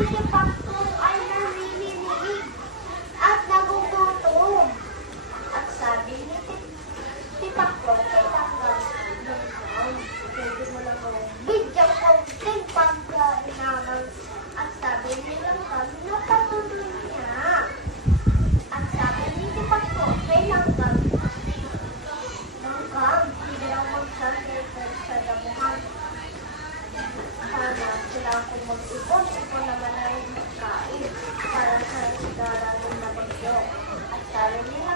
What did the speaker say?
ni Pakto ay naninilig at nagugutom. At sabi ni Pakto, kailangan ng kaon. Pwede mo lang gawin. Bidyang kaunting pagkain naman. At sabi ni Langgam, napatuloy niya. At sabi ni Pakto, kailangan hindi lang mag-sunday sa damuhan. Sana sila kung mag-ipon, ipon naman na rin kain para sa darating na bagyo. At sabi nila,